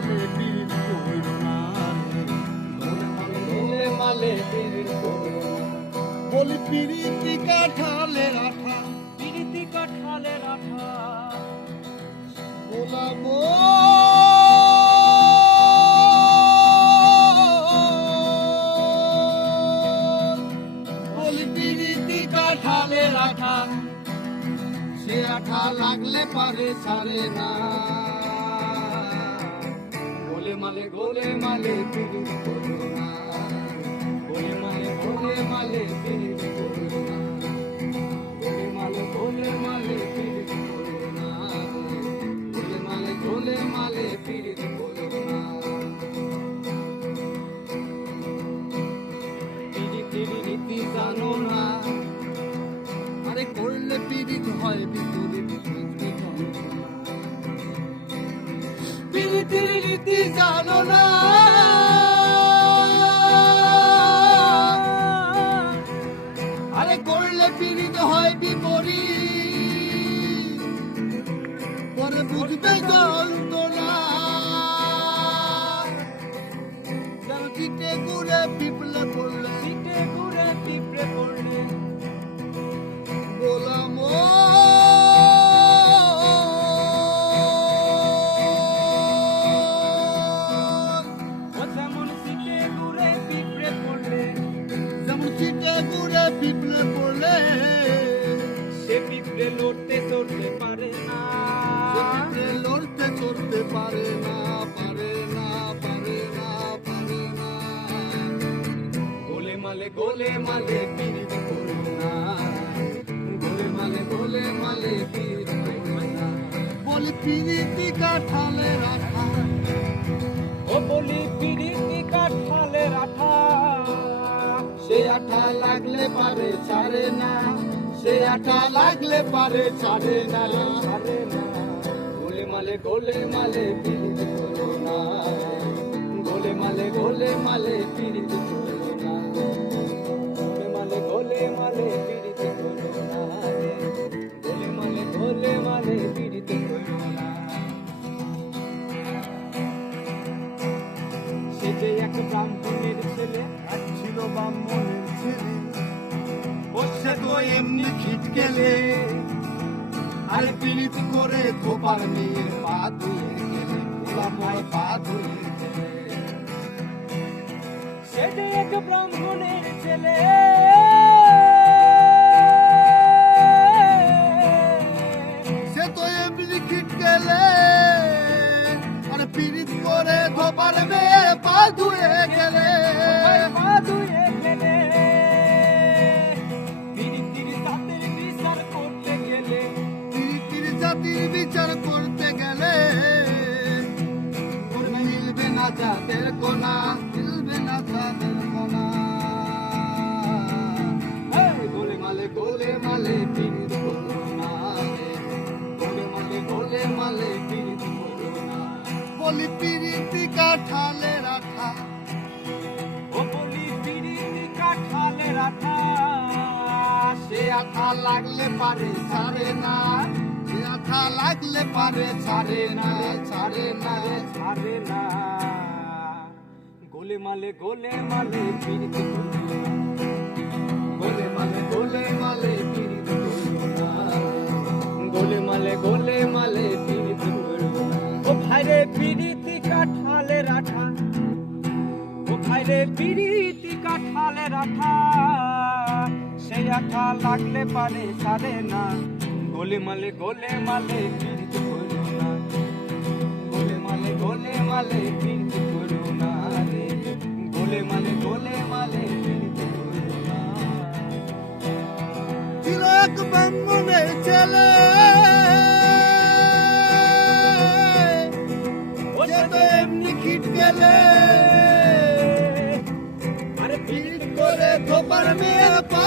মালে পীড়িত কইর না গোলে মালে করো না। বলি আঠা লাগলে পারে ছাড়ে না মালে গোলে মালে পীড়িত করো না গোলে মালে গোলে মালে পীড়িত করো না গোলে মালে গোলে মালে পীড়িত করো না গোলে মালে গোলে মালে পীড়িত করো না পীড়িতের রীতি জানো না। আরে করলে পীড়িত হয় বিপরীত। পীড়িতের জানো না। আরে করলে পীড়িত হয় বিপরীত। পরে বুঝবে যন্ত্রণা লড়তে চড়তে পারে না। সে লড়তে চড়তে পারে না পারে না পারে না পারে না। গোলে মালে গোলে মালে পীড়িত করো না গোলে মালে গোলে মালে পীড়িত করো না বলি পিরিতি কাঠালে রাখা ও বলি পিড়িতি কাঠালে রাঠা। সে আঠা লাগলে পারে ছাড়ে না। সে আঠা লাগলে পারে, ছাড়ে না। গোলে মালে গোলে মালে গোলে মালে গোলে মালে পীড়িত গোলে মালে গোলে মালে পীড়িত করো এক ছেলে এক ছিল ব্রাহ্মণের ছেলে। এমনি খিটকেলে। আরে পীড়িত করে খোপার মেয়ের পা ধুয়ে গেলে গোলাময় পা ধুয়ে গেলে। এক ব্রাহ্মণের ছেলে। সে তো এমনি খিটকেলে। আরে পীড়িত করে খোপার মেয়ের পা ধুয়ে গেলে। জাতের কোনা মিলবে না জাতের কোনা গোলে মালে গোলে মালে পিরিত। গোলে মালে গোলে মালে পিরিত না। বলি পীড়িতি কাঠালে রাখা। ও বলি পিরিতি কাঠালে রাখা। সে আঠা লাগলে পারে ছাড়ে না। আঠা লাগলে পারে, ছাড়ে না ছাড়ে না ছাড়ে না। গোলে মালে গোলে মালে না। গোলে মালে গোলে মালে না। গোলে মালে গোলে মালে না। ও ভাইরে পিরিতি কাঠালে রাঠা ও ভাইরে পিরিতি কাঠালে রাঠা সেই আঠা লাগলে পারে, ছাড়ে না। গোলে মালে গোলে মালে পিরিত করো না। গোলে মালে গোলে মালে পিরিত করো না রে। গোলে মালে গোলে মালে পিরিত করো না। ছিল এক ব্রাহ্মণের ছেলে এমনি খিট গেলে। আরে পীড়িত করে খোপার মেয়ের পা